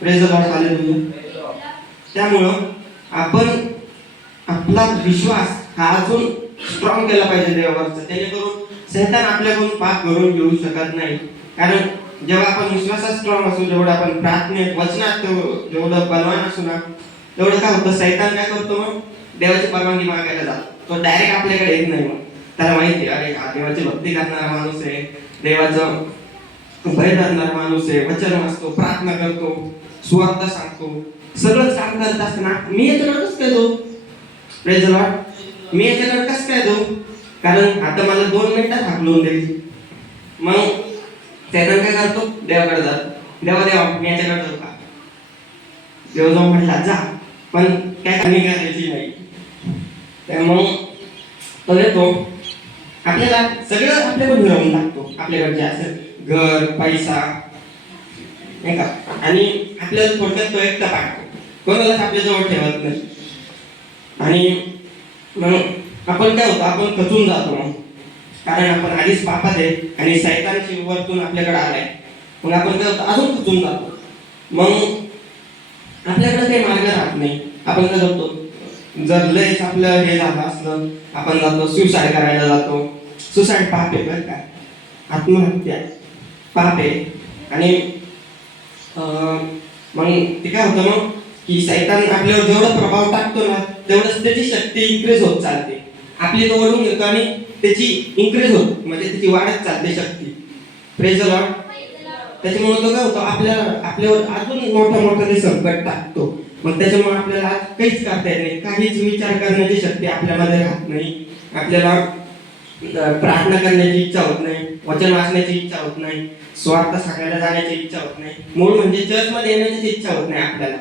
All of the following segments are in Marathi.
Praise the Lord, hallelujah. त्यामुळं आपण आपला विश्वास हा अजून स्ट्रॉंग केला पाहिजे देवावरचा, जेणेकरून शैतान आपल्याकडून पाप करून घेऊ शकत नाही. कारण जेव्हा आपण विश्वासात स्ट्रॉंग असू, जेवढं आपण प्रार्थनेत वचनात जेवढं बलवान असू ना, तेवढं काय होतं, शैतान काय करतो, मग देवाची परवानगी मागायला जातो. तो डायरेक्ट आपल्याकडे येत नाही. मग त्याला माहिती आहे, अरे हा देवाची भक्ती करणारा माणूस आहे, देवाचं भय धरणारा माणूस आहे, वचन वाचतो, प्रार्थना करतो, सुवार्ता सांगतो, सगळं काम करत असताना मी याच्याकडे कसं काय जाऊ? Praise the Lord. मी याच्याकडे कसं काय जाऊ? कारण आता मला 2 मिनिटात हाकलून देईल. मग त्यानं काय करतो, देवाकडे जातो. देवा मी याच्याकडे जाऊ का? देव जाऊन म्हटला जा, पण काय कमी करायची नाही. त्यामुळे तो येतो, आपल्याला सगळं आपल्याकडे मिळवून टाकतो, आपल्याकडे असेल घर, पैसा, नाही का, आणि आपल्याला थोडक्यात तो एकटा पाडतो, कोणालाच आपल्या जवळ ठेवत नाही. आणि मग आपण काय होतं, आपण खचून जातो. मग कारण आपण आधीच पापात आहे आणि शैतानाची वरतून आपल्याकडे आलाय. मग आपण काय होतं, अजून खचून जातो. मग आपल्याकडे काही मार्ग राहत नाही. आपण काय करतो, जर लयच आपलं हे झालं असलं, आपण जातो सुसाईड करायला जातो. सुसाईड पाप आहे बरं का, आत्महत्या पाप आहे. आणि मग ते काय होतं मग, की शैतान आपल्यावर जेवढा प्रभाव टाकतो ना, तेवढंच त्याची शक्ती इन्क्रीज होत चालते. आपली तो ओढून घेतो आणि त्याची इन्क्रीज होत, म्हणजे त्याची वाढत चालते शक्ती. Praise the Lord. त्याच्यामुळे तो काय होतो, आपल्यावर अजून मोठं संकट टाकतो. मग त्याच्यामुळे आपल्याला काहीच करता येत नाही, काहीच विचार करण्याची शक्ती आपल्यामध्ये राहत नाही. आपल्याला प्रार्थना करण्याची इच्छा होत नाही, वचन वाचण्याची इच्छा होत नाही, स्वार्थ सांगायला जाण्याची इच्छा होत नाही, मूळ म्हणजे चर्चमध्ये येण्याची इच्छा होत नाही आपल्याला.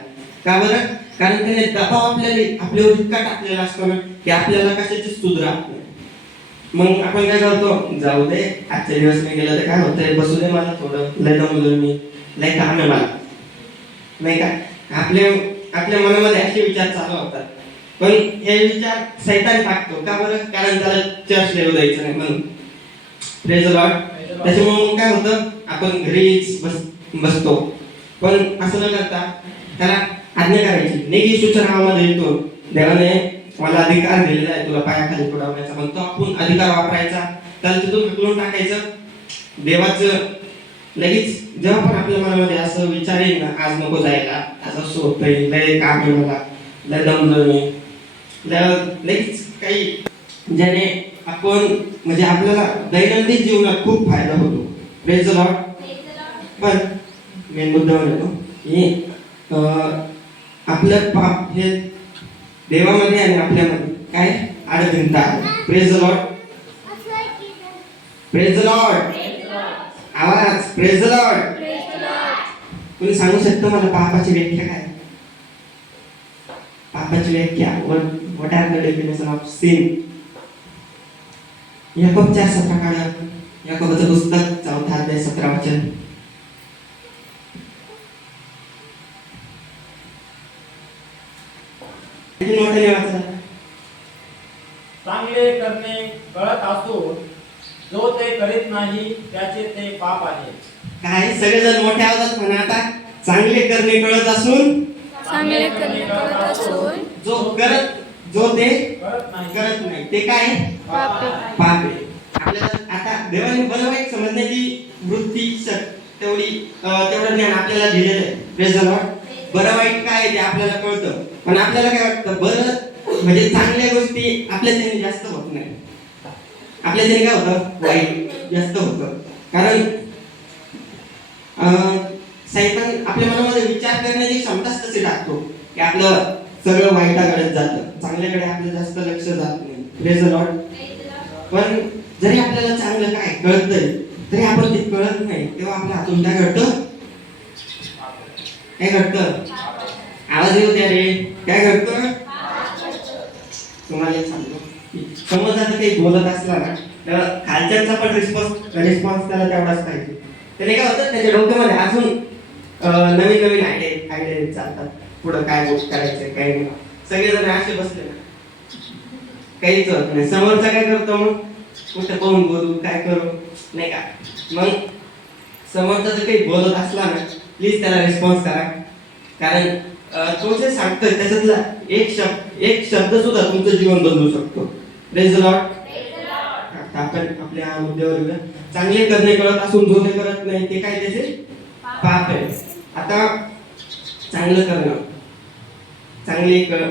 का बरं? कारण त्याने दबाव आपल्यावर इतका टाकलेला असतो ना, की आपल्याला कशाची सुध राहत नाही. मग आपण काय करतो, जाऊ दे, आजच्या दिवस मी गेलं तर काय होतंय, बसू दे, मला थोडं लय दमलो मी, लय काम आहे मला, नाही का. आपल्या मनामध्ये असे विचार चालू होतात. पण हे विचार शैतान टाकतो. का बरं? कारण त्याला चर्च येऊ द्यायचं नाही म्हणून. Praise the Lord. त्याच्यामुळे काय होतं, आपण घरीच बसतो. पण असं न करता त्याला आज्ञा करायची. नेगी सूचनामध्ये येतो, देवाने मला अधिकार दिलेला आहे तुला पायाखाली पडवण्याचा, पण तो आपण अधिकार वापरायचा, त्याला तिथून हकलून टाकायचं. देवाचं लगेच जेव्हा पण आपल्या मनामध्ये असं विचार येईल ना, आज नको जायला, आज असं होतंय, लय काम आहे मला, लय दमलो मी, लगेच काही ज्याने आपण म्हणजे आपल्याला दैनंदिन जीवनात खूप फायदा होतो. Praise the Lord. पण मेन मुद्द्यावर येतो की आपलं पाप हे देवामध्ये आणि आपल्यामध्ये काय अडभिंता आहे. Praise the lord. Praise the lord. आवाज. Praise the lord. तुम्ही सांगू शकता मला पापाची व्याख्या काय? पापाची व्याख्या, what are the definition of sin? याकोब 4:17 काढा. याकोबाचं पुस्तक 4 अध्याय 17 वचन. चांगले करणे कळत असून जो ते करीत नाही त्याचे ते पाप आहे. काय सगळेजण मोठ्या आवाजात म्हणा आता. चांगले करणे कळत असून जो ते करत नाही ते काय? पाप आहे. आपल्याला आता देवाने बरं वाईट समजण्याची वृत्ती तेवढं ज्ञान आपल्याला दिलेलं आहे. Praise the Lord. बरं वाईट काय आहे ते आपल्याला कळतं, पण आपल्याला काय वाटतं, बरं म्हणजे चांगल्या गोष्टी आपल्या त्याने जास्त होत नाही, आपल्या त्याने काय होतं, वाईट जास्त होतं. कारण शैतान आपल्या मनामध्ये विचार करण्याची क्षमताच तशी टाकतो की आपलं सगळं वाईटाकडे जातं, चांगल्याकडे आपलं जास्त लक्ष जात नाही. Praise the Lord. पण जरी आपल्याला चांगलं काय कळतंय तरी आपण ते कळत नाही, तेव्हा आपल्या हातून काय घडतं, काय घडतं? आवाज येऊ द्या रे. काय घडतं? तुम्हाला एक सांगतो, समज आता काही बोलत असला ना, तर खालच्यांचा पण रिस्पॉन्स त्याला तेवढाच पाहिजे. त्याने काय होतं, त्याच्या डोक्यामध्ये अजून नवीन आयडिया चालतात, पुढं काय गोष्ट करायचंय काय नाही. सगळेजण असे बसले ना, काहीच होत नाही. समोरचा काय करतो, मग कुठं पाहून बोलू, काय करू, नाही का. मग समोरचा जर काही बोलत असला ना, प्लीज त्याला रिस्पॉन्स करा. कारण तो जे सांगतोय त्याच्यातला एक शब्द सुद्धा तुमचं जीवन बदलू शकतो. Praise the Lord. आता आपण आपल्या मुद्द्यावर येऊया. चांगले करणे कळत असून जो ते करत नाही ते काय त्याचे पाप आहे. आता चांगलं करणं, चांगले करणे,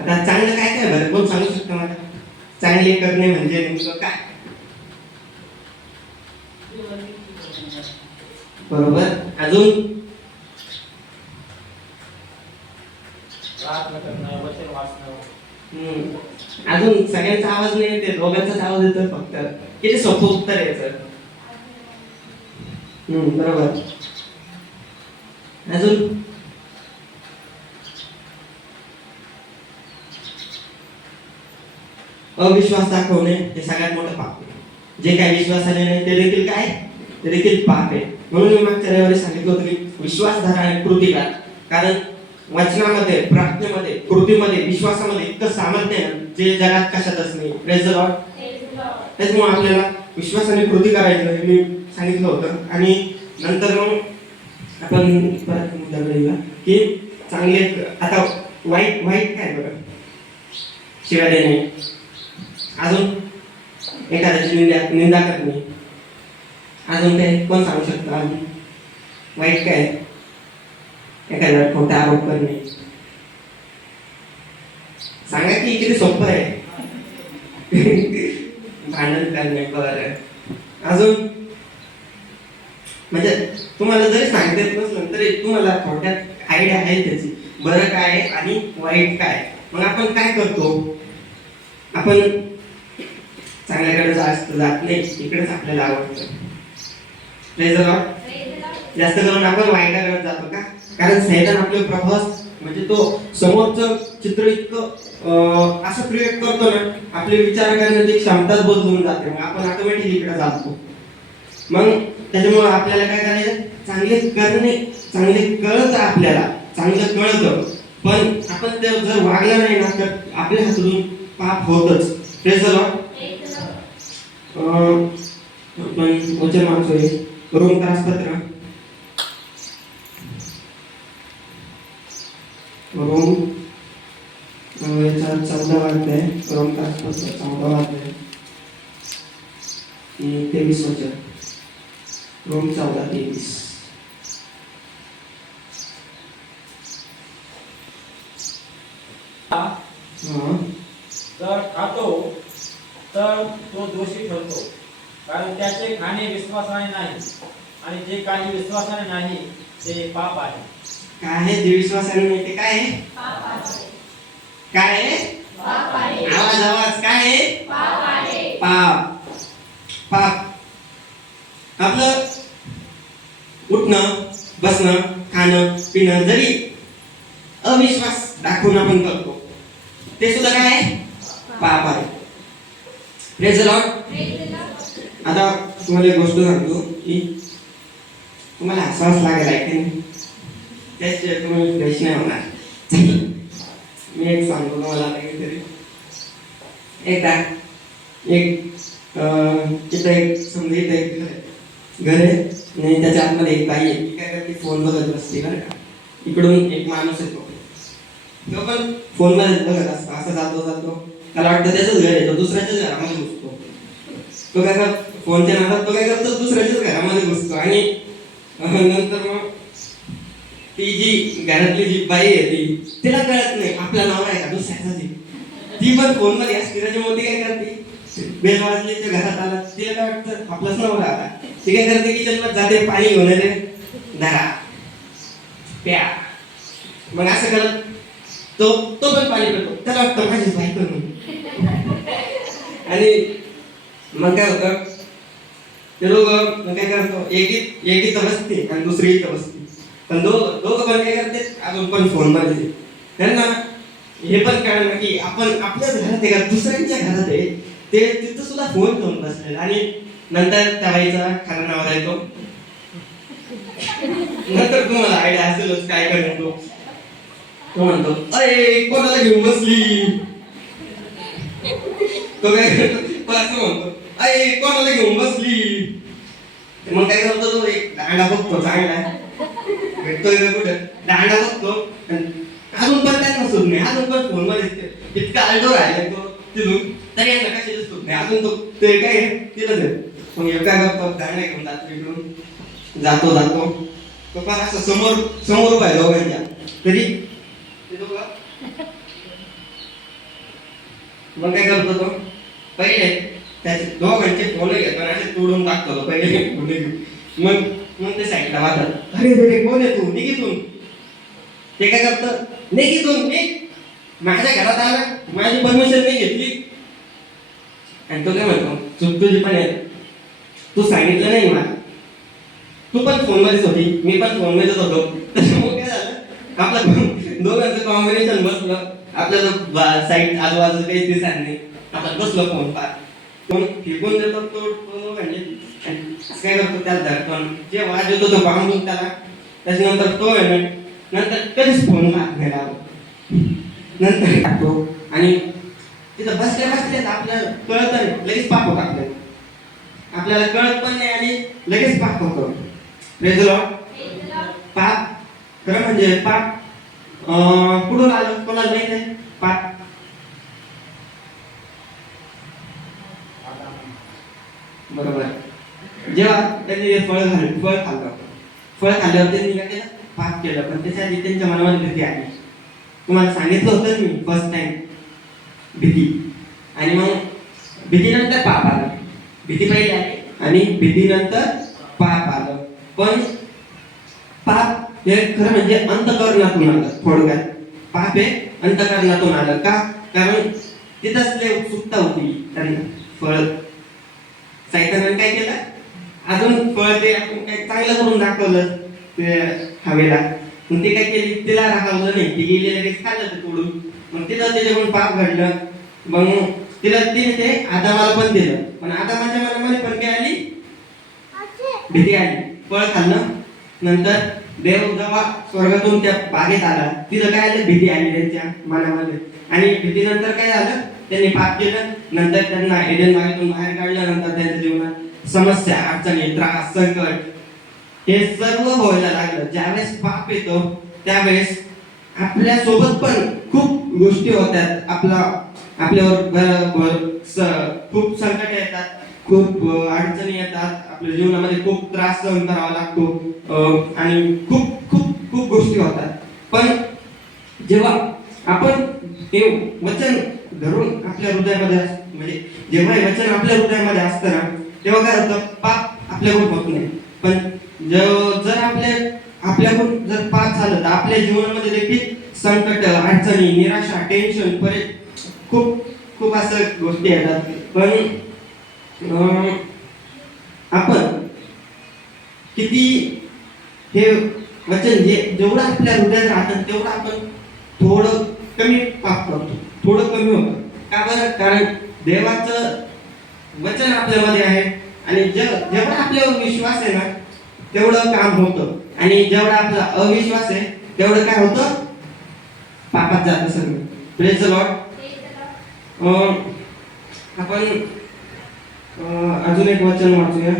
आता चांगलं काय काय बरं कोण सांगू शकतो मला? चांगले करणे म्हणजे नेमकं काय? बरोबर. अजून प्रार्थना करणं, वचन वाचणं. अजून सगळ्यांचा आवाज नाही येते, दोघांचाच आवाज येतोय फक्त. किती सोपं उत्तर आहे याचं. बरोबर. अजून अविश्वास दाखवणे हे सगळ्यात मोठं पाप आहे. जे काय विश्वासाने नाही ते देखील काय, ते देखील पाप आहे. म्हणून मी मागच्या रविवारी सांगितलं होतं की विश्वास धरा आणि कृती करा. कारण वचनामध्ये, प्रार्थनेमध्ये, कृतीमध्ये, विश्वासामध्ये इतकं सामर्थ्य आहे ना, जे जगात कशातच नाही. Praise the Lord. त्याच्यामुळे आपल्याला विश्वास आणि कृती करायचं हे मी सांगितलं होतं. आणि नंतर मग आपण परत मुद्द्याकडे येऊया की चांगले, आता वाईट काय बरं? शिव्या देणे, अजून एखाद्याची निंदा करणे, अजून काय कोण सांगू शकतो? अजून वाईट काय? एखाद्यावर खोटा आरोप करणे. सांगा की किती सोपं आहे. भांडण करणे. बरं. अजून म्हणजे तुम्हाला जरी सांगता येत नसलं तरी तुम्हाला थोडक्यात आयडिया आहे त्याची, बरं काय आणि वाईट काय. मग आपण काय करतो? आपण चांगल्याकडे जात नाही, इकडेच आपल्याला आवडतं. Praise the Lord. जास्त करून आपण वाईटाकडे जातो का? कारण सैतान आपले प्रभाव म्हणजे तो समोरचं चित्र इतकं असं क्रिएट करतो ना, आपले विचार करण्याची क्षमताच बदलून जाते. मग आपण ऑटोमॅटिक इकडे जातो. मग त्याच्यामुळे आपल्याला काय करायचं? चांगले करणे, चांगले कळतं, आपल्याला चांगलं कळतं, पण आपण ते जर वागलं नाही ना तर आपल्या हातून पाप होतच. Praise the lord. आपण वचन वाचूया. रोमपत्र रोम 14 अध्याय, रोमपत्र 14 अध्याय 23 वचन. रोम 14:23. जर खातो तर तो दोषी ठरतो, कारण त्याचे खाणे विश्वासाने नाही, आणि जे काही विश्वासाने नाही ते पाप आहे. काय आहे जे विश्वासाने नाही ते? काय आहे? काय आहे? आवाज काय आहे? पाप. आपलं उठणं, बसणं, खाणं, पिणं जरी अविश्वास दाखवून आपण करतो ते सुद्धा काय आहे? पाप आहे. Praise the Lord. आता तुम्हाला एक गोष्ट सांगतो की तुम्हाला हसावंच लागेल आहे की नाही, त्याशिवाय तुम्ही फ्रेश नाही होणार. मी एक सांगतो तुम्हाला काहीतरी. एकदा इथं एक समजा इथं एक घर आहे आणि त्याच्या आतमध्ये एक बाई आहे. ती काय करते? फोन बघत बसते बरं का. इकडून एक माणूस येतो, तो पण फोन मध्ये बघत असतो. असं जातो, त्याला वाटतं त्याचंच घर आहे, तो दुसऱ्याच्याच घरामध्ये घुसतो. तो काय करतो? फोनच्या नादात तो काय करतो? दुसऱ्याच्याच घरामध्ये घुसतो. आणि नंतर मग ती जी घरातली जी बाई आहे तिला कळत नाही आपला नवरा आहे का दुसऱ्याचा. ती पण फोन मध्ये असते. त्याच्यामुळे ती काय करते? बेल वाजली तर घरात आला, तिला काय वाटतं आपलाच नवरा आला. ती काय करते? किचन मध्ये जाते, पाणी घेऊन येते, धरा प्या. मग असं करत तो पण पाणी पितो. त्याला वाटतं माझीच बाई पण. आणि मग काय होतं? ते दोघं काय करतो? एक इथं बसते आणि दुसरी इथं बसते. पण दोघं पण काय करते? अजून पण फोन मध्ये. त्यांना हे पण कळलं की आपण आपल्याच घरात आहे का दुसऱ्यांच्या घरात आहे, ते तिथं सुद्धा फोन घेऊन बसलेला. आणि नंतर त्या बाईचा खरा नवरा येतो. नंतर तुम्हाला आयडिया असेलच काय करतो. तो म्हणतो, अरे कोणाला घेऊन बसली? तो काय करतो? असं म्हणतो, अरे कोणाला घेऊन बसली? मग काय करतो? तो एक दांडा बघतो चांगला, भेटतोय का कुठं दांडा बघतो आणि अजून पण त्यांना सुट नाही, अजून पण फोन मध्ये इतका अल्टो राहिला तो तिथून तरी यांना कशाची सुट नाही, अजून तो ते काय तिथंच आहे. मग एक काय करतो दांडा घेऊन जातो इकडून जातो तो पण असं समोर पाहिजे दोघांच्या तरी ते दोघं मग काय करतो तो पहिले त्याचे दोघांचे फोन घेतो आणि असे तोडून टाकतो तो पहिले फोन घेऊन मग ते साईडला वाजतात अरे बेटे कोण आहे तू निघितून ते काय करतं निघितून माझ्या घरात आला माझी परमिशन नाही घेतली आणि तो काय म्हणतो चूक तुझी पण आहे तू सांगितलं नाही मला तू पण फोन मध्येच होती मी पण फोन मध्येच होतो त्याच्यामुळे काय झालं आपलं दोघांचं कॉम्बिनेशन बसलं आपल्याला साईड आजूबाजू काही दिसत नाही आपण बसलो फोन पाहत फोन फेकून देतो तो म्हणजे काय करतो त्याला धरतो जे वाज येतो तो बांधून त्याला त्याच्यानंतर तो आहे ना नंतर कधीच फोन घ्यायला नंतर टाकतो आणि तिथं बसल्या आपल्याला कळत नाही लगेच पाप होत आपल्याला कळत पण नाही आणि लगेच पाप होतो प्रेज द लॉर्ड पाप खरं म्हणजे पाप कुठून आलं कोणाला माहित आहे पाप बरोबर जेव्हा त्यांनी फळ खाल्ल्यावर त्यांनी काय केलं पाप केलं पण त्याच्या आधी त्यांच्या मनामध्ये भीती आली तुम्हाला सांगितलं होतं मी फर्स्ट टाइम भीती आणि मग भीतीनंतर पाप आलं भीती पहिले आली आणि भीतीनंतर पाप आलं पण पाप हे खरं म्हणजे अंतःकरणातून आलं थोडक्यात पाप हे अंतःकरणातून आलं का कारण तिथंच ते उत्सुकता होती त्यांना फळ सैतानाने काय केलं अजून फळ ते आपण काय चांगलं करून दाखवलं ते हवेला मग ते काय केली तिला राखवलं नाही ती गेली लगेच खाल्लं ते तोडून मग तिथं त्याच्याकडून पाप घडलं मग तिला तिने ते आदामाला पण दिलं पण आदामाच्या मनामध्ये पण काय आली भीती आली फळ खाल्लं नंतर देव जेव्हा स्वर्गातून त्या बागेत आला तिथं काय आलं भीती आली त्यांच्या मनामध्ये आणि भीतीनंतर काय झालं त्यांनी पाप केलं नंतर त्यांना एडेन बागेतून बाहेर काढलं नंतर त्यांच्या जीवनात समस्या अडचणी त्रास संकट हे सर्व व्हायला लागलं ज्यावेळेस पाप येतो त्यावेळेस आपल्या सोबत पण खूप गोष्टी होतात आपल्यावर खूप संकट येतात खूप अडचणी येतात आपल्या जीवनामध्ये खूप त्रास सहन करावा लागतो आणि खूप खूप खूप गोष्टी होतात पण जेव्हा आपण ते वचन धरून आपल्या हृदयामध्ये म्हणजे जेव्हा हे वचन आपल्या हृदयामध्ये असतं ना तेव्हा काय होतं पाप आपल्याकडून होत नाही पण जर आपल्याकडून जर पाप झालं तर आपल्या जीवनामध्ये देखील संकट अडचणी निराशा टेन्शन परत खूप खूप असं गोष्टी येतात पण आपण किती हे वचन जेवढं आपल्या हृदयात राहतं तेवढं आपण थोडं कमी पाप करतो थोडं कमी होतं का बरं कारण देवाचं वचन आपल्यामध्ये आहे आणि जेवढा आपल्यावर विश्वास आहे ना तेवढं काम होतं आणि जेवढा आपला अविश्वास आहे तेवढं काय होतं पापात जातं सगळं प्रेज द लॉर्ड आपण अजून एक वचन वाचूया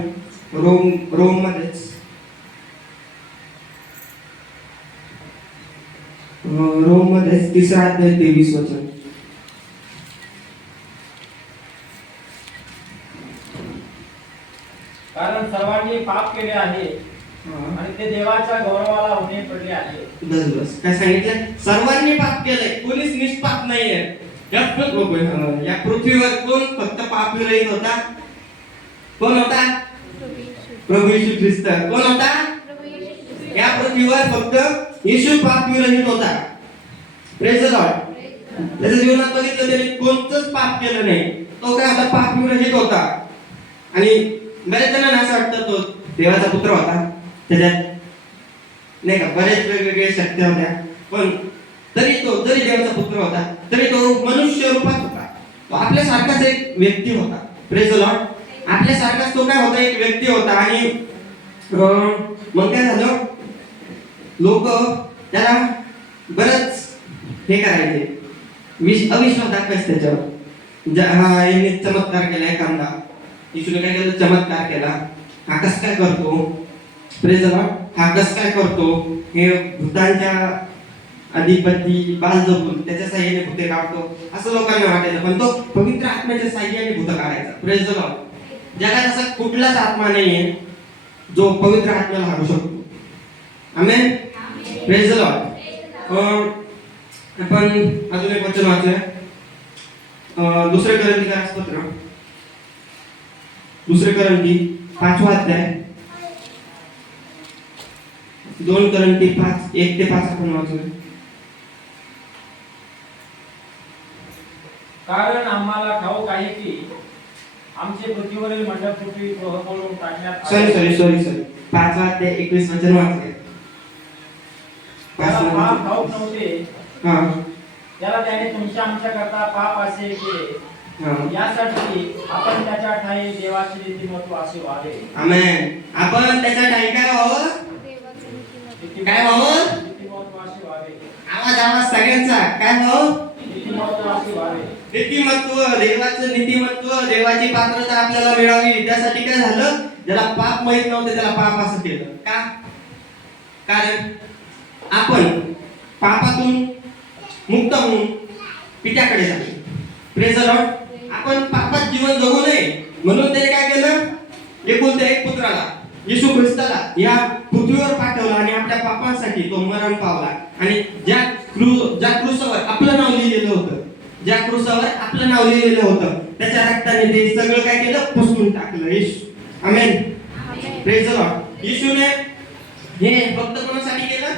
रोम मध्येच रोम मध्येच 3 अध्याय 23 वचन कारण सर्वांनी पाप केले आहे आणि ते देवाच्या गौरवाला उणे पडले आहे बस काय सांगितलं सर्वांनी पाप केलंय कोणीच निष्पाप नाहीये या पृथ्वीवर कोण फक्त पाप विरहित होता कोण होता प्रभू येशू ख्रिस्त कोण होता या पृथ्वीवर फक्त येशू पाप विरहित होता प्रेज द लॉर्ड त्याच्या जीवनात बघितलं त्याने कोणतंच पाप केलं नाही तो काय होता पाप विरहित होता आणि बरेच जणांना असं वाटतं तो देवाचा पुत्र होता त्याच्यात नाही का बरेच वेगवेगळे शक्ती होत्या पण जरी देवाचा पुत्र होता तरी तो मनुष्य रूपात होता तो आपल्यासारखाच एक व्यक्ती होता प्रेज द लॉर्ड आपल्यासारखाच तो काय होता एक व्यक्ती होता आणि मग काय झालं लोक त्याला बरंच हे करायचे अविश्वास दाखवायचे त्याच्यावर हा यांनी चमत्कार केला एखादा येशूने काय केलं चमत्कार केला हा कसं काय करतो प्रेज द लॉर्ड. हा कसं काय करतो? हे भूतांच्या अधिपती बालजबूल त्याच्या साह्याने भूते काढतो असं लोकांना वाटायचं, पण तो पवित्र आत्म्याच्या साह्याने भूत काढायचा. Praise the Lord. जगात असा कुठलाच आत्मा नाहीये जो पवित्र आत्म्याला हारू शकतो. आमेन. Praise the lord. आपण अजून एक वचन वाचूया. दुसरे करंथीकरास पत्र, दुसरे करंथी 5 अध्याय, 2 करंथी 5 1 ते 5 आपण वाचूया. कारण आम्हाला ठाऊक आहे की आमचे पृथ्वीवरील मंडप पृथ्वी पळून टाकण्यात सॉरी 5 अध्याय 21 वचन वाचूया. त्याला पाप ठाऊक नव्हते, हा त्याला त्याने तुमच्या आमच्याकरता पाप असे केले, यासाठी आपण त्याच्या ठाई देवाचे नीतिमत्व असे व्हावे. आमेन. आपण त्याच्या ठाई काय व्हावं? काय व्हावं? नीतिमत्व असे व्हावे. आवाज सगळ्यांचा काय व्हावं? नीतिमत्व असे व्हावे. नीतिमत्व, देवाचं नीतिमत्व, देवाची पात्रता आपल्याला मिळावी. त्यासाठी काय झालं? ज्याला पाप माहित नव्हते त्याला पाप असं केलं. का? कारण आपण पापातून मुक्त होऊन पित्याकडे जातो. Praise the lord. आपण पापात जीवन जगू नये म्हणून त्याने काय केलं? एकुलत्या एक पुत्राला येशू ख्रिस्ताला या पृथ्वीवर पाठवला आणि आपल्या पापांसाठी तो मरण पावला. आणि ज्या क्रूसावर आपलं नाव लिहिलेलं होतं, ज्या क्रूसावर आपलं नाव लिहिलेलं होतं, त्याच्या रक्ताने ते सगळं काय केलं? पुसून टाकलं. येशू. आमेन. Praise the lord. येशूने हे फक्त कोणासाठी केलं?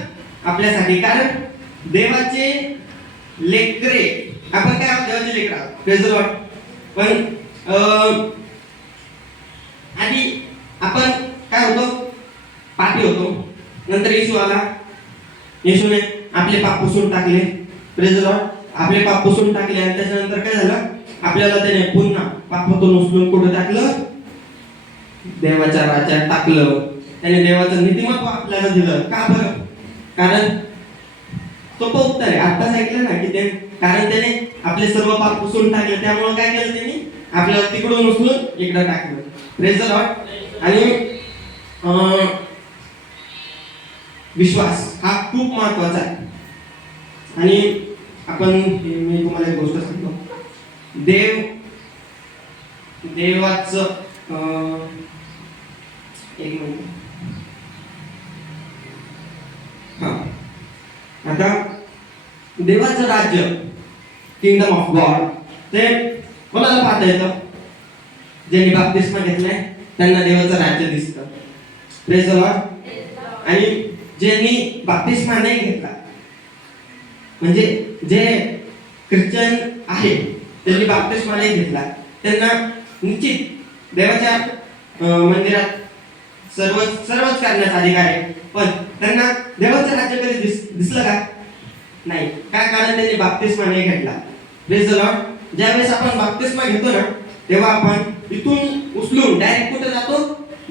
आपल्यासाठी. कारण देवाचे लेकरे आपण काय आहोत? देवाचे लेकर आहोत. Praise the Lord. पण आधी आपण काय होतो? पापी होतो. नंतर येशू आला, येशूने आपले पाप पुसून टाकले. Praise the Lord. आपले पाप पुसून टाकले आणि त्याच्यानंतर काय झालं? आपल्याला त्याने पुन्हा पापातून उचलून कुठे टाकलं? देवाच्या राज्यात टाकलं. त्याने देवाचं नीतिमत्व आपल्याला दिलं. का बरं? कारण सोपं उत्तर आहे. आत्ताच ऐकलं ना की ते कारण त्याने आपले सर्व पाप पुसून टाकले, त्यामुळे काय केलं त्यांनी? आपल्याला तिकडून उचलून इकडे टाकलं. Praise the Lord. आणि विश्वास हा खूप महत्वाचा आहे. आणि आपण मी तुम्हाला एक गोष्ट सांगतो. देवाचं एक मिनिट. हा आता देवाचं राज्य, किंगडम ऑफ गॉड, ते कोणाला पाहता येतं? ज्यांनी बाप्तिस्मा घेतलाय त्यांना देवाचं राज्य दिसतं. Praise the Lord. आणि ज्यांनी बाप्तिस्मा नाही घेतला, म्हणजे जे ख्रिश्चन आहे त्यांनी बाप्तिस्मा नाही घेतला, त्यांना निश्चित देवाच्या मंदिरात सर्वच करण्याचा अधिकार आहे. पण त्यांना देवाचं राज्य कधी दिसलं का? नाही. काय? कारण त्यांनी बाप्तिस्मा नाही घेतला. Praise the Lord. ज्यावेळेस आपण बाप्तिस्मा घेतो ना, तेव्हा आपण इथून उचलून डायरेक्ट कुठे जातो?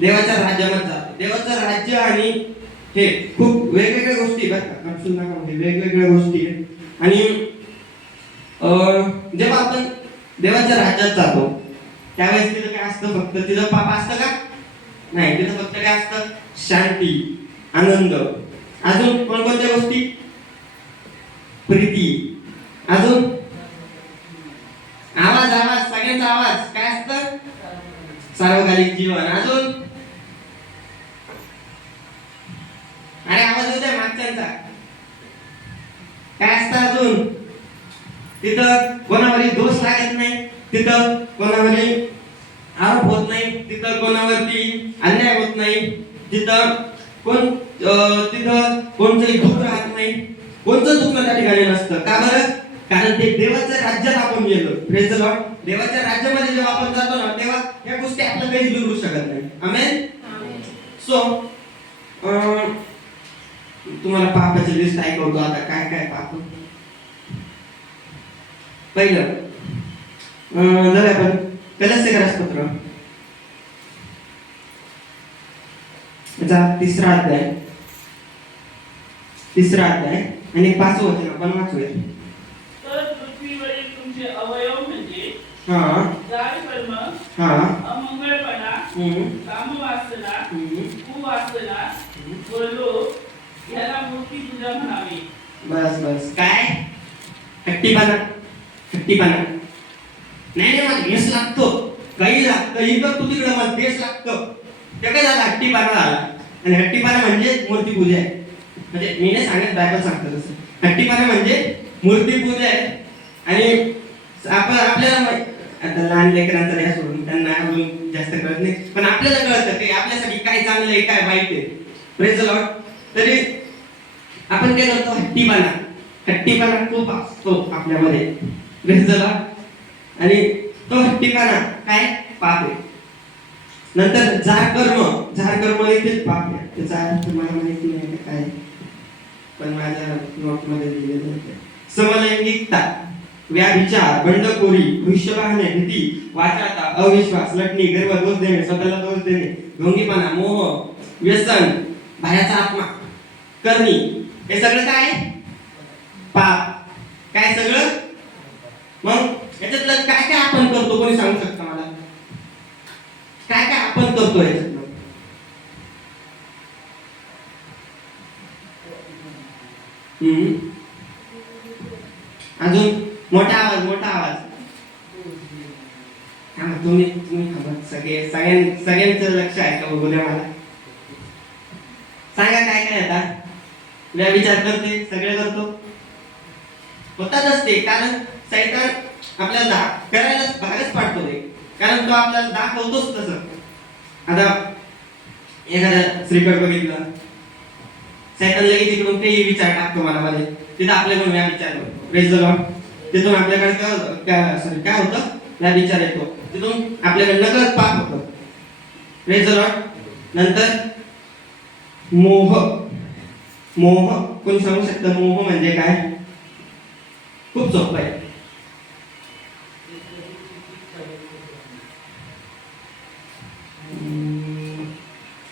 देवाच्या राज्यामध्ये जातो. देवाचं राज्य आणि हे खूप वेगवेगळ्या गोष्टी वेगवेगळ्या गोष्टी आहेत. आणि जेव्हा आपण देवाच्या राज्यात जातो त्यावेळेस तिथं काय असतं? फक्त तिथं पाप असतं का? नाही. तिथं फक्त काय असतं? शांती, आनंद, अजून कोणकोणत्या गोष्टी? प्रीती, अजून आवाज सगळ्यांचा आवाज काय असतं? सार्वकालिक जीवन, अजून अरे आवाज येऊ द्या मागच्यांचा. काय असतं अजून? तिथं कोणावरही दोष लागत नाही, तिथं कोणावरही आरोप होत नाही, तिथं कोणावरती अन्याय होत नाही, तिथं कोणतंही दुःख राहत नाही, कोणतं दुःख त्या ठिकाणी नसतं. का बरं? कारण ते देवाच्या राज्यात आपण गेलो. Praise the Lord. देवाच्या राज्यामध्ये जेव्हा आपण जातो ना, तेव्हा या गोष्टी आपल्याला काही बिघडू शकत नाही. आमेन. सो तुम्हाला पापाची लिस्ट ऐकवतो आता. काय काय पाप? पहिलं जर आपण कलस्यकरास पत्र याचा तिसरा अध्याय आणि 5 वचन आपण वाचूया. तर पृथ्वीवरील तुमचे अवयव म्हणजे हा जाड कर्म, हा अमंगळपणा, काम वाचला तू वाचला बोललो याला मूर्ती पूजा म्हणावी. बस बस काय हट्टीपणा हट्टीपणा नाही नाही मला बेस लागतो काही कर तू तिकडे मला बेस लागतो ते काय झालं हट्टीपणा झाला आणि हट्टीपणा म्हणजे मूर्तीपूजा आहे म्हणजे मी नाही सांगत बायबल सांगतो तसं हट्टीपणा म्हणजे मूर्तीपूजा आहे आणि आपण आपल्याला आता लहान लेकरांचा द्या सोडून त्यांना अजून जास्त कळत नाही पण आपल्याला कळतं की आपल्यासाठी काय चांगलं आहे काय वाईट आहे प्रेज द लॉर्ड तरी आपण काय करतो हट्टीपणा खूप असतो आपल्यामध्ये प्रेज द लॉर्ड आणि तो हट्टीपणा काय पाप आहे नंतर जार कर्म देखील पाप आहे त्याचा अर्थ मला माहिती नाही काय पण माझ्या नोटमध्ये दिलेलं होतं समलैंगिकता व्याभिचार बंडखोरी भविष्य पाहणे भीती वाचाळता अविश्वास लटणी गर्व दोष देणे स्वतःला दोष देणे ढोंगीपणा मोह व्यसन बाह्याचा आत्मा करणी हे सगळं काय पाप काय सगळं मग याच्यातलं काय काय आपण करतो कोणी सांगू शकता मला काय काय आपण करतो याच्यातलं अजून मोठा आवाज तुम्ही खबर सगळ्यांचं लक्ष आहे का बघू द्या मला सांगा काय काय आता विचार करते सगळे करतो होतातच ते कारण सैतान आपल्याला करायला भागच पाडतो ते कारण तो आपल्याला दाखवतोच तसं आता एखाद्या श्रीकड बघितलं सैतान लगेच तिकडून काही विचार टाकतो मनामध्ये तिथं आपल्याकडून विचार करतो प्रेज द लॉर्ड तिथून आपल्याकडे काय होतं या विचार येतो तिथून आपल्याकडे नकळत पाप होतं प्रेज द लॉर्ड नंतर मोह कोणी सांगू शकतं मोह म्हणजे काय खूप सोपं आहे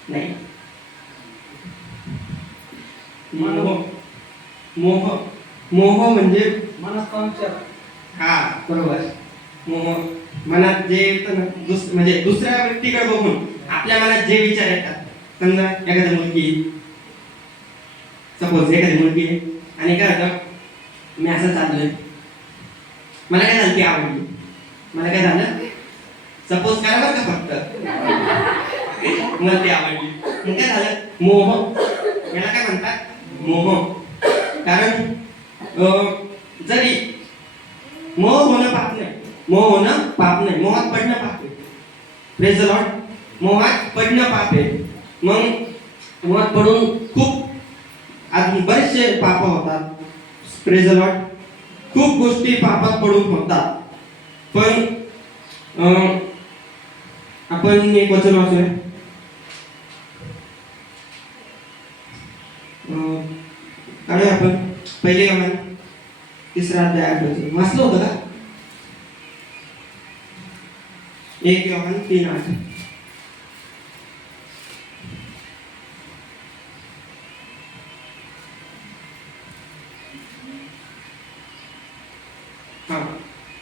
नाही मोह म्हणजे मनाचा विचार हा बरोबर मोह मनात जे येतं ना म्हणजे दुसऱ्या व्यक्तीकडे बघून आपल्या मनात जे विचार येतात समजा एखादी मुलगी सपोज एखादी मुलगी आहे आणि काय होतं मी असं चाललोय मला काय झालं ती आवडली मला काय झालं सपोज करा बरं का फक्त मला ती आवडली मग काय झालं मोह याला काय म्हणतात मोह कारण जरी मोह होणं पाप नाही मोहात पडणं पाप आहे प्रेज द लॉर्ड मोहात पडणं पाप आहे मग मोहात पडून खूप बरेचसे पाप होतात प्रेज द लॉर्ड खूप गोष्टी पापात पडून होतात पण आपण एक वचन वाचूया काढूया आपण पहिले योहान 3 अध्याय वाचलं होतं का 1 योहान 3:8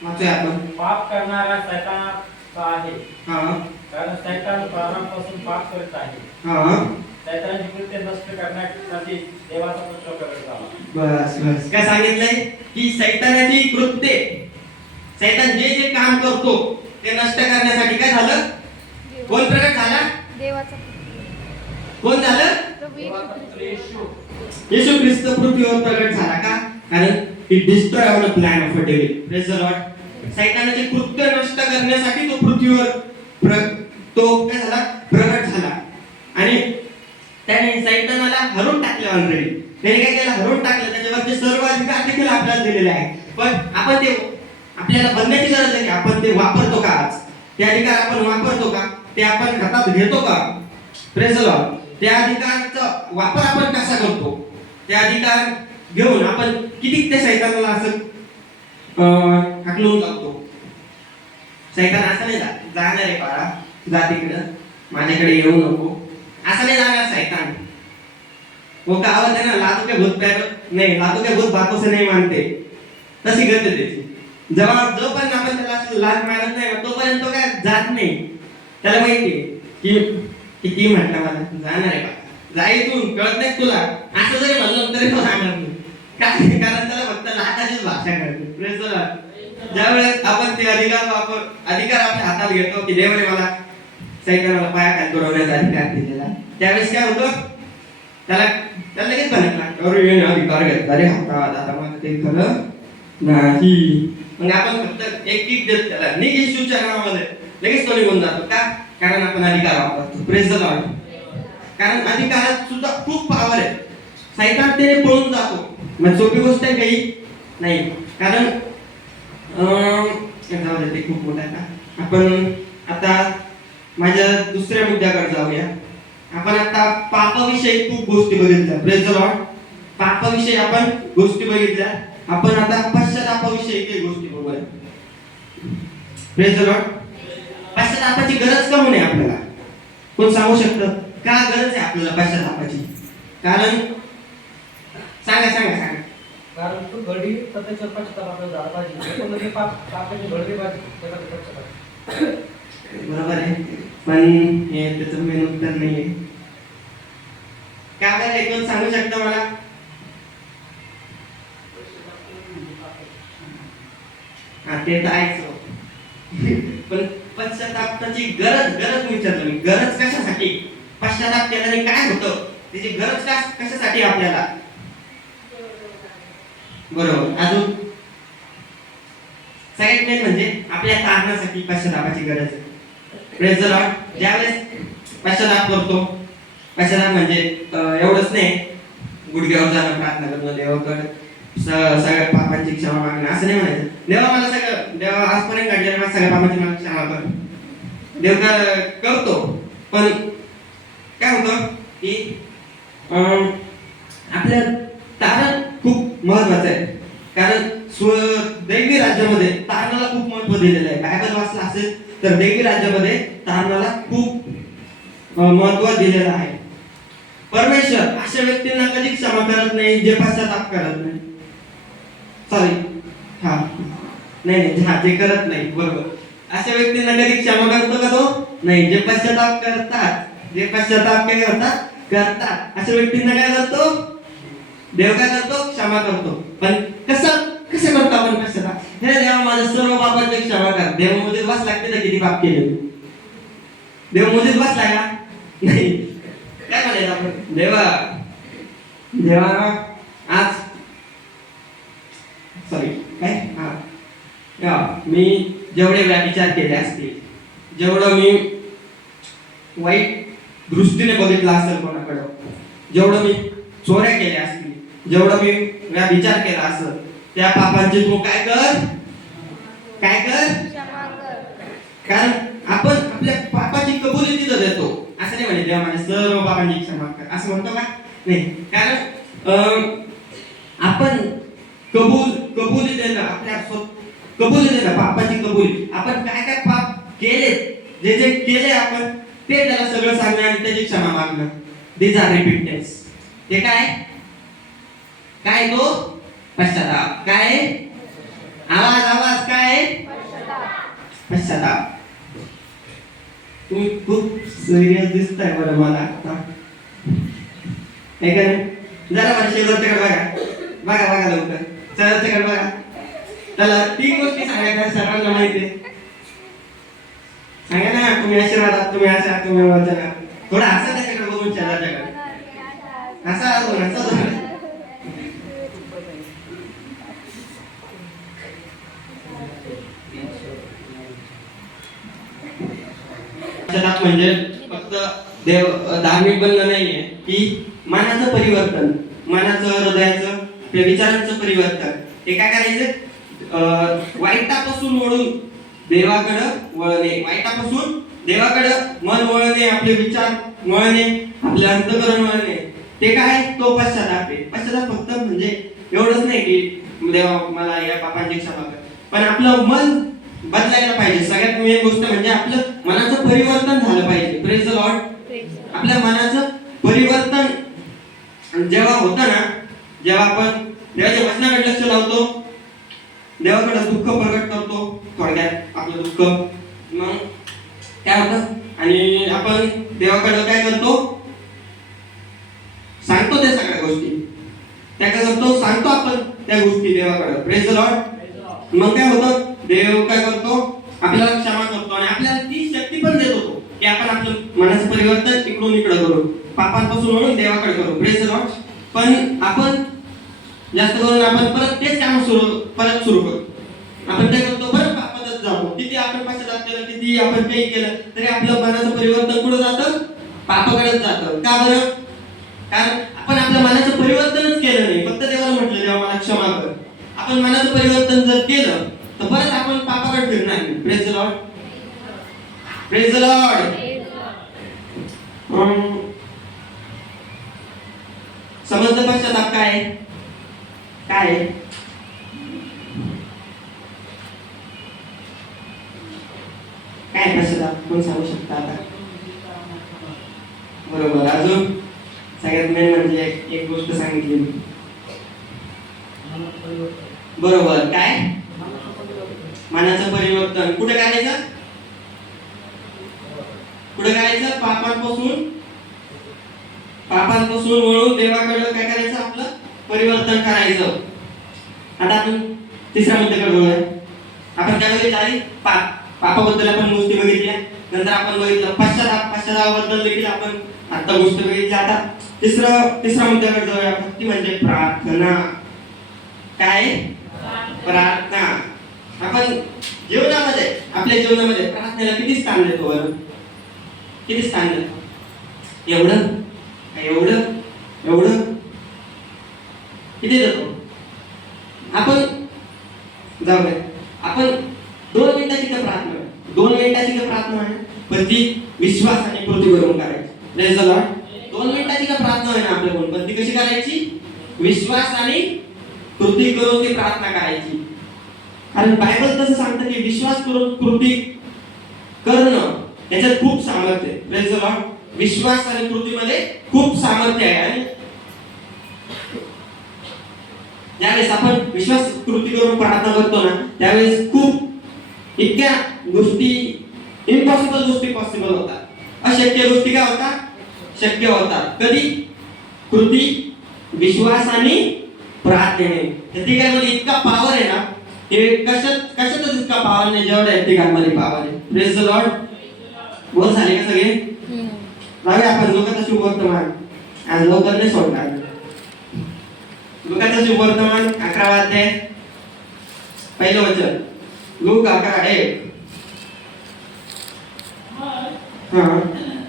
वाचूया आपण पाप करणारा सैतानाचा आहे हा कारण सैतान प्रारंभापासून पाप करत आहे हा सैतानाची कृत्य नष्ट करण्यासाठी देवाचा पुत्र प्रकट झाला बस बस काय सांगितलंय की सैतानाची कृत्ये सैतान जे जे काम करतो ते नष्ट करण्यासाठी काय झालं कोण प्रकट झाला देवाचा कोण झालं येशू ख्रिस्त पृथ्वीवर प्रकट झाला का कारण he destroy all the plan of a devil praise the lord सैतानाचे कृत्य नष्ट करण्यासाठी तो पृथ्वीवर तो काय झाला प्रकट झाला आणि त्याने सैतानाला हरवून टाकले ऑलरेडी त्याने काय केलं हरवून टाकलं त्याच्यावरचे सर्व अधिकार देखील आपल्याला दिलेले आहेत पण आपण ते आपल्याला बनण्याची गरज आहे की आपण ते वापरतो का आज ते अधिकार आपण वापरतो का ते आपण हातात घेतो का प्रेज द लॉर्ड त्या अधिकाराचा वापर आपण कसा करतो ते अधिकार घेऊन आपण किती त्या सैतानाला असं हाकलून लावतो सैतान असं नाही जाणार आहे बाळा जा तिकडं माझ्याकडे येऊ नको असं नाही जाणार सैतान वो कहावत है ना लातों के भूत पैर नहीं लातों के भूत बातों से नहीं मानते तशी गत त्याची जेव्हा जोपर्यंत आपण त्याला लात मारत नाही तोपर्यंत तो काय जात नाही त्याला माहिती की किती म्हटलं मला जाणार आहे का जा इथून कळत नाही तुला असं जरी म्हणलं तरी तो सांगणार नाही काय कारण त्याला फक्त लाटाचीच भाषा कळते Praise the Lord. ज्यावेळेस आपण ते अधिकार आपल्या हातात घेतो की देवाने मला सैतानाला पायाखाली तुडवण्याचा अधिकार दिलेला त्यावेळेस काय होतं त्याला लगेच म्हणायला लागतं अरे येणे अधिकार घेतला रे हातात आता मला ते खरं नाही मग आपण फक्त एक किक देत त्याला निघ येशूच्या नावामध्ये लगेच तो निघून जातो का कारण आपण अधिकार वापरतो Praise the Lord. कारण अधिकारात सुद्धा खूप पावर आहे सैतान त्याने पळून जातो मग सोपी गोष्ट आहे काही नाही कारण जाऊ दे ते खूप मोठं आहे ना आपण आता माझ्या दुसऱ्या मुद्द्याकडे जाऊया आपण आता पापाविषयी खूप गोष्टी बघितल्या Praise the Lord. पापाविषयी आपण गोष्टी बघितल्या आपण आता पश्चातापाविषयी काही गोष्टी बघूया Praise the Lord. पश्चातापाची गरज का म्हणून आहे आपल्याला कोण सांगू शकतं का गरज आहे आपल्याला पश्चातापाची कारण सांगा कारण तू घडी सध्याच्या पश्चाताप आपल्याला झाला पाहिजे त्याच्यामध्ये पापाची घडली पाहिजे त्यासाठी पश्चाताप बरोबर आहे पण हे त्याचं मेन उत्तर नाहीये का बरं कोण सांगू शकतं मला हा ते तर आहेच पण पश्चातापाची गरज विचारलं मी गरज कशासाठी पश्चाताप केल्याने काय होतं त्याची गरज कशासाठी आपल्याला बरोबर अजून सगळ्यात मेन म्हणजे आपल्या तारणासाठी पश्चातापाची गरज आहे Praise the Lord. ज्यावेळेस पश्चाताप करतो पश्चाताप म्हणजे एवढंच नाही गुडघ्यावर जाणं प्रार्थना करणं देवाकडे सगळ्या पापांची क्षमा मागणं असं नाही म्हणायचं देवा मला सगळं देवा आजपर्यंत घडलेल्या माझ्या सगळ्या पापांची मला क्षमा कर देव करतो पण काय होतं की आपल्या तारण खूप महत्वाचं आहे कारण दैवी राज्यामध्ये तारणाला खूप महत्व दिलेलं आहे बायबल वाचला असेल तर दैवी राज्यामध्ये तारणाला खूप महत्व दिलेलं आहे परमेश्वर अशा व्यक्तींना कधी क्षमा करत नाही जे पश्चाताप करत नाही सॉरी हा नाही हा जे करत नाही बरोबर अशा व्यक्तींना कधी क्षमा करतो का तो नाही जे पश्चाताप काय करतात अशा व्यक्तींना काय करतो देव काय करतो क्षमा करतो पण कसं करतो आपण पश्चाताप हे देवा माझ्या सर्व पापांची क्षमा कर देव मध्ये बस लागते ना किती पाप केले देव मध्येच बसला का नाही काय म्हणायचं आपण देवा आज सॉरी काय हा मी जेवढे विचार केले असतील जेवढं मी वाईट दृष्टीने बघितलं असेल कोणाकडं जेवढं मी चोऱ्या केल्या असतील जेवढं मी विचार केला असेल त्या पापांची तू काय कर कारण आपण आपल्या पापाची कबुली तिथं देतो असं नाही म्हणे देवा माझ्या सर्व पापांची क्षमा कर असं म्हणतो का नाही कारण आपण कबुली देणं आपल्या कबुली देणं पापाची कबुली आपण काय पाप केले जे केले आपण ते त्याला सगळं सांगणं आणि त्याची क्षमा मागणं दिस आर रिपिटन्स ते काय तो पश्चाताप काय आवाज काय पश्चाताप तुम्ही खूप सिरियस दिसताय बरं मला आता नाही जरा मला शेजारच्याकडे बघा लवकर शेजारच्याकडे बघा त्याला 3 गोष्टी सांगायच्या सर्वांना माहिती आहे सांगा ना तुम्ही आशीर्वादात तुम्ही अशा तुम्ही वचना थोडा हसा त्याच्याकडे बघून शेजारच्याकडे हसा म्हणजे फक्त देव धार्मिक बनणं नाहीये की मनाचं परिवर्तन मनाचं हृदयाचं विचारांचं परिवर्तन हे काय करायचं वाईटापासून वळून देवाकडे वळणे वाईटापासून देवाकडे मन वळणे आपले विचार वळणे आपले अंतःकरण वळणे ते काय तो पश्चाताप आहे पश्चाताप फक्त म्हणजे एवढंच नाही की देवा मला या पापांची क्षमा कर पण आपलं मन बदलायला पाहिजे सगळ्यात मेन गोष्ट म्हणजे आपलं मनाचं परिवर्तन झालं पाहिजे प्रेज द लॉर्ड आपल्या मनाचं परिवर्तन जेव्हा होतं ना जेव्हा आपण देवाच्या वचनाकडे लक्ष लावतो देवाकडे दुःख प्रकट करतो थोडक्यात आपलं दुःख मग काय होतं आणि आपण आपण देवाकडे काय करतो, सांगतो त्या सगळ्या गोष्टी, त्या काय करतो, सांगतो आपण त्या गोष्टी देवाकडे. Praise the Lord. मग काय होतं, देव काय करतो, आपल्याला क्षमा करतो आणि आपल्याला ती शक्ती पण देत होतो की आपण आपलं मनाचं परिवर्तन इकडून इकडे करू, पापांपासून वळून देवाकडे करू. Praise the Lord. पण आपण जास्त करून आपण परत तेच काम सुरू करू. आपण काय करतो, परत पापातच जातो. किती आपण पश्चाताप केलं, किती आपण काही केलं तरी आपलं मनाचं परिवर्तन कुठं जातं, पापाकडेच जातं. का बरं? कारण आपण आपल्या मनाचं परिवर्तनच केलं नाही. फक्त देवाला म्हटलं देवा मला क्षमा कर. आपण मनाचं परिवर्तन जर केलं तर परत आपण पापाकडे फिरणार नाही. Praise the lord. Praise the Lord. समजलं पश्चाताप काय आहे? काय आहे? काय पश्चाताप कोण सांगू शकता आता? बरोबर. अजून सगळ्यात मेन म्हणजे एक गोष्ट सांगितली मी. बरोबर. काय? मनाचं परिवर्तन कुठे करायचं? कुठे करायचं? पापांपासून वळून देवाकडे काय करायचं, आपलं परिवर्तन करायचं. आता आपण तिसऱ्या मुद्द्याकडे बोलूया. आपण काय बघितलं आधी? पापाबद्दल आपण गोष्टी बघितल्या, नंतर आपण बघितलं पश्चातापाबद्दल देखील आपण आता गोष्ट बघितली. आता तिसऱ्या मुद्द्याकडे जाऊया. भक्ती म्हणजे प्रार्थना. काय? प्रार्थना. आपण जीवनामध्ये, आपल्या जीवनामध्ये प्रार्थनेला किती स्थान देतो बरं? किती स्थान देतो? एवढं किती देतो? आपण जाऊ दे, आपण 2 मिनिटाची का प्रार्थना, 2 मिनिटाची का प्रार्थना आहे, पण ती विश्वास आणि कृती करून करायची. Praise the Lord. 2 मिनिटाची का प्रार्थना आहे ना आपल्याकडून, पण ती कशी करायची? विश्वास आणि कृती करून ती प्रार्थना करायची. कारण बायबल तसं सांगतं की विश्वास करून कृती करणं याच्यात खूप सामर्थ्य आहे. Praise the Lord. विश्वास आणि कृतीमध्ये खूप सामर्थ्य आहे. आणि ज्यावेळेस आपण विश्वास कृती करून प्रार्थना करतो ना, त्यावेळेस खूप इतक्या गोष्टी, इम्पॉसिबल गोष्टी पॉसिबल होतात. अशक्य गोष्टी काय होतात? शक्य होतात. कधी? कृती, विश्वास आणि प्रार्थने. त्या तिघांमध्ये इतका पॉवर आहे ना, हे कशातच इतका पॉवर नाही जेवढा या तिघांमध्ये पॉवर आहे. Praise the Lord. बोल झाले का सगळे? जाऊया आपण लोकांचा शुभ वर्तमान. आज लवकर नाही सोडणार. लुकाचा शुभ वर्तमान 11वा अध्याय, पहिलं वचन. लूक 11:1.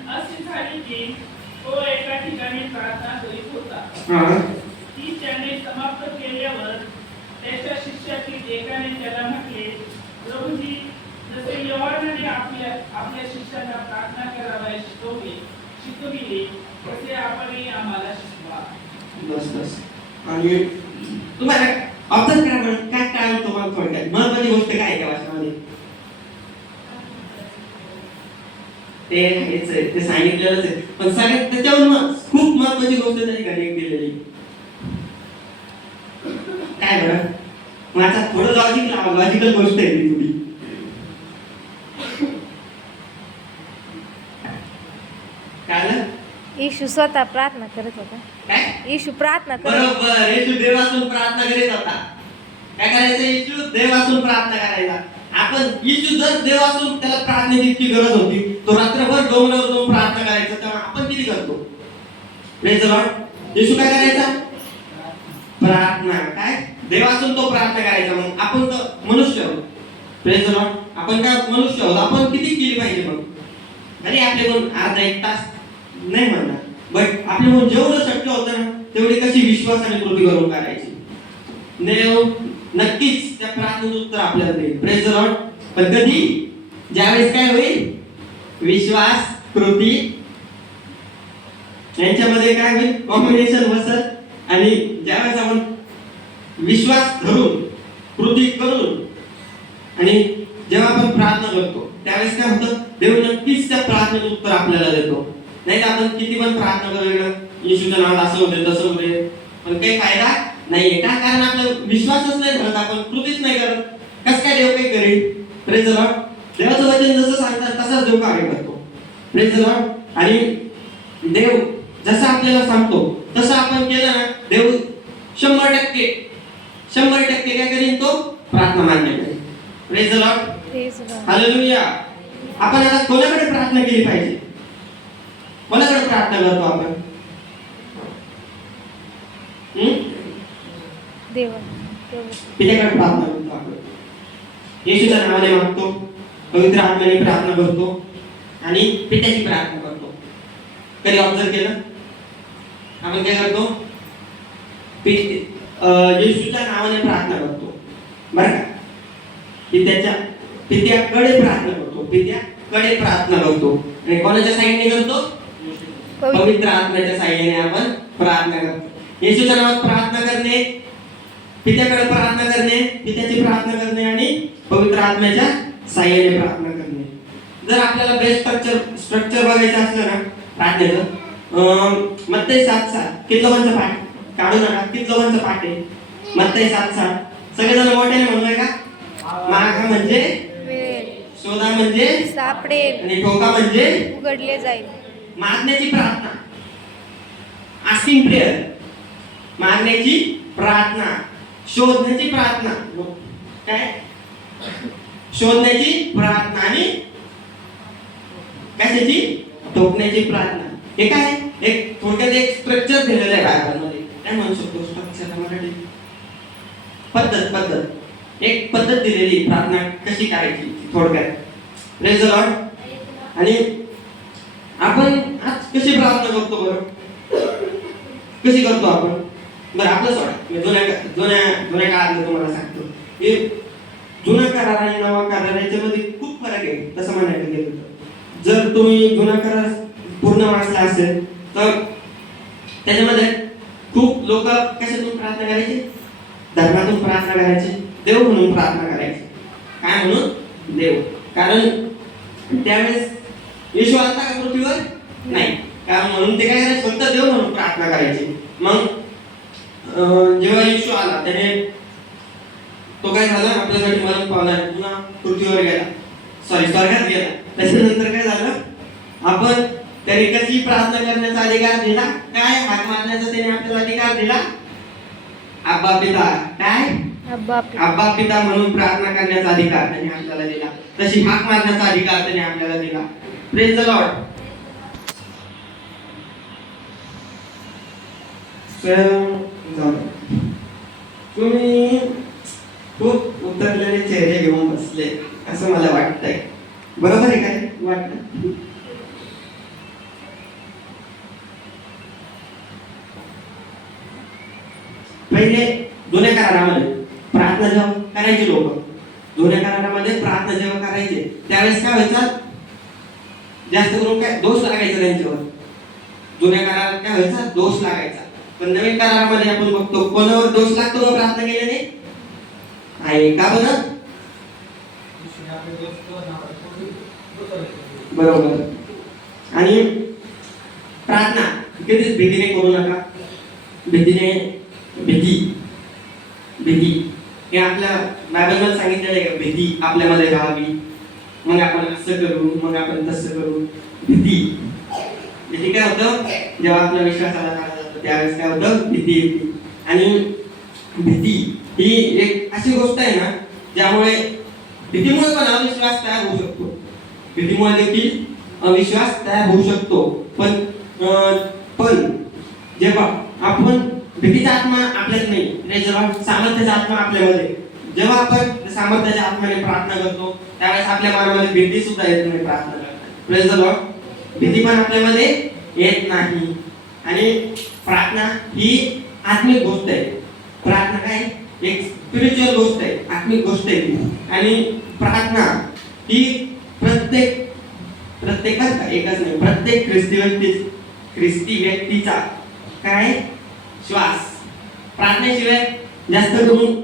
असे झाले की तो एका ठिकाणी प्रार्थना करीत होता. ती त्याने समाप्त केल्यावर त्याच्या शिष्यातील एकाने त्याला म्हटले, प्रभूजी, जसे योहानाने आपल्या शिष्यांना प्रार्थना करावयास शिकविली तसे आपणही आम्हाला शिकवा. बस. आणि तुम्हाला ऑब्झर्व करा बरं, काय तुम्हाला थोडक्यात महत्त्वाची गोष्ट काय आहे त्या वाचनामध्ये? ते सांगितलेलंच आहे, पण सगळ्यात त्याच्यावर खूप महत्त्वाची गोष्ट त्याची कनेक्ट केलेली. काय बरं? माझा थोडं लॉजिकल गोष्ट आहे ती थोडी. येशू स्वतः प्रार्थना करत होता. काय? येशू प्रार्थना करत. बरोबर. येशू देवासून प्रार्थना करीत होता. काय करायचं? येशू देवासून प्रार्थना करायचा. आपण येशू जर देवासून त्याला प्रार्थनेची इतकी गरज होती, तो रात्रभर डोंगरावर जाऊन प्रार्थना करायचा, तेव्हा आपण किती करतो? Praise the Lord. येशू काय करायचा? प्रार्थना. काय? देवासून तो प्रार्थना करायचा. मग आपण तर मनुष्य आहोत. Praise the lord. आपण काय मनुष्य आहोत, आपण किती केली पाहिजे? मग अरे आपल्याकडून अर्धा 1 तास नाही म्हणणार, बट आपल्याकडून जेवढं शक्य होतं ना तेवढी कशी विश्वास आणि कृती करून करायची. देव नक्कीच त्या प्रार्थनेचं उत्तर आपल्याला देईल. Praise the Lord. पण कधी? ज्यावेळेस काय होईल? विश्वास कृती यांच्यामध्ये काय होईल? कॉम्बिनेशन बसत. आणि ज्यावेळेस आपण विश्वास धरून कृती करून आणि जेव्हा आपण प्रार्थना करतो त्यावेळेस काय होतं? देव नक्कीच त्या प्रार्थनेचं उत्तर आपल्याला देतो. नाही तर आपण किती पण प्रार्थना करूया, येशूच्या नावात असं होते तसं होते, पण काही फायदा नाहीये. का? कारण आपला विश्वासच नाही धरत, आपण कृतीच नाही करत. कसं काय देव काही करेल? Praise the Lord. देवाचं वचन जसं सांगतात तसंच देव कार्य करतो. Praise the Lord. आणि देव जसं आपल्याला सांगतो तसं आपण केलं ना, देव 100% काय करेल, तो प्रार्थना मान्य करेल. Praise the Lord. Praise the Lord. Hallelujah. आपण आता कोणाकडे प्रार्थना केली पाहिजे? कोणाकडे प्रार्थना करतो आपण? देवा. पित्याकडे प्रार्थना करतो आपण. येशूच्या नावाने मागतो, पवित्र आत्म्याने प्रार्थना करतो आणि पित्याची प्रार्थना करतो. कधी ऑब्झर्व केलं? आपण काय करतो? येशूच्या नावाने प्रार्थना करतो, बरं का? पित्याकडे प्रार्थना करतो. आणि कोणाच्या साईडने करतो? पवित्र आत्म्याच्या साहाय्याने आपण प्रार्थना करतो. येशूच्या नावात प्रार्थना करणे, पित्याकडे प्रार्थना करणे, पित्याची प्रार्थना करणे आणि पवित्र आत्म्याच्या साहाय्याने प्रार्थना करणे. जर आपल्याला बेस्ट स्ट्रक्चर बघायचं असलं ना प्रार्थनेचं, मत्ती 7:7 किती लोकांचा पाठ? काढू नका, किती लोकांचा पाठ आहे? मत्ती 7:7 सगळेजण मोठ्याने म्हणूया का? मागा म्हणजे मिळेल, शोधा म्हणजे सापडेल, आणि ठोका म्हणजे उघडले जाईल. मागण्याची प्रार्थना, आस्किंग प्रेयर. मागण्याची प्रार्थना, शोधण्याची प्रार्थना. काय? शोधण्याची प्रार्थना आणि कशाची? ठोकण्याची प्रार्थना. हे काय? एक थोडक्यात एक स्ट्रक्चर दिलेलं आहे बायबलमध्ये. काय म्हणू शकतो स्ट्रक्चर मराठी? पद्धत. एक पद्धत दिलेली प्रार्थना कशी करायची थोडक्यात. Praise the Lord. आणि आपण आज कशी प्रार्थना करतो बरं? कशी करतो आपण? बरं आपलं सोडा, जुन्या काळातलं तुम्हाला सांगतो. हे जुना करार आणि नवा करार याच्यामध्ये खूप फरक आहे तसं म्हणायला गेलं तर. जर तुम्ही जुना करार पूर्ण वाचला असेल तर त्याच्यामध्ये खूप लोक कशातून प्रार्थना करायची? धर्मातून प्रार्थना करायची, देव म्हणून प्रार्थना करायची. काय म्हणून? देव. कारण त्यावेळेस येशू आलता का पृथ्वीवर? नाही. कारण म्हणून ते काय करायचे? फक्त देव म्हणून प्रार्थना करायची. मग जेव्हा येशू आला त्याने तो काय झाला? आपल्यासाठी मरण पावला, पुन्हा पृथ्वीवर गेला, स्वर्गात गेला. त्याच्यानंतर काय झालं? आपण त्याने कशी प्रार्थना करण्याचा अधिकार दिला? काय? हाक मारण्याचा त्याने आपल्याला अधिकार दिला. अब्बा पिता. काय? अब्बा पिता म्हणून प्रार्थना करण्याचा अधिकार त्याने आपल्याला दिला. तशी हाक मारण्याचा अधिकार त्याने आपल्याला दिला. Praise the lord. तुम्ही खूप उतरलेले चेहरे घेऊन बसले असं मला वाटतंय. बरोबर आहे काय वाटतं? पहिले जुन्या करारामध्ये प्रार्थना जेव्हा करायचे लोक, जुन्या करारामध्ये प्रार्थना जेव्हा करायचे त्यावेळेस काय व्हायचं? जास्त करून काय दोष लागायचा त्यांच्यावर. जुन्या करारात काय व्हायचा? दोष लागायचा. पण नवीन करारामध्ये आपण बघतो कोणावर दोष लागतो व प्रार्थना केल्याने? आहे का बरं? बरोबर. आणि प्रार्थना कधीच भीतीने करू नका. भीती हे आपल्या बायबलमध्ये सांगितलेलं आहे का? भीती आपल्यामध्ये राहावी, मग आपण असं करू, मग आपण तसं करू. भीती काय होतं? जेव्हा आपल्या विश्वासाला काढला जातो त्यावेळेस काय होतं? भीती येते. आणि भीती ही एक अशी गोष्ट आहे ना ज्यामुळे भीतीमुळे पण अविश्वास तयार होऊ शकतो. भीतीमुळे देखील अविश्वास तयार होऊ शकतो. पण जेव्हा आपण भीतीचा आत्मा आपल्यात नाही, जेव्हा सामर्थ्याचा आत्मा आपल्यामध्ये, जेव्हा आपण सामर्थ्याच्या आत्म्याने प्रार्थना करतो त्यावेळेस आपल्या मनामध्ये भीती सुद्धा येत नाही प्रार्थना करताना. Praise the Lord. भीती पण आपल्यामध्ये येत नाही. आणि प्रार्थना ही आत्मिक गोष्ट आहे. प्रार्थना काय? एक स्पिरिच्युअल गोष्ट आहे, आत्मिक गोष्ट आहे ती. आणि प्रार्थना ही प्रत्येकाचा एकच नाही, प्रत्येक ख्रिस्ती व्यक्तीचा काय? श्वास. प्रार्थनेशिवाय जास्त करून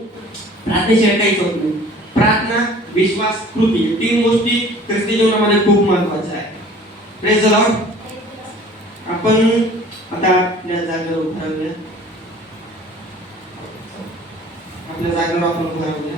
प्रार्थनेशिवाय काहीच होत नाही. प्रार्थना, विश्वास, कृती, तीन गोष्टी ख्रिस्ती जीवनामध्ये खूप महत्त्वाच्या आहेत. Praise the lord. आपण आता आपल्या जागेवर उभं राहूया. आपल्या जागेवर आपण उभं राहूया.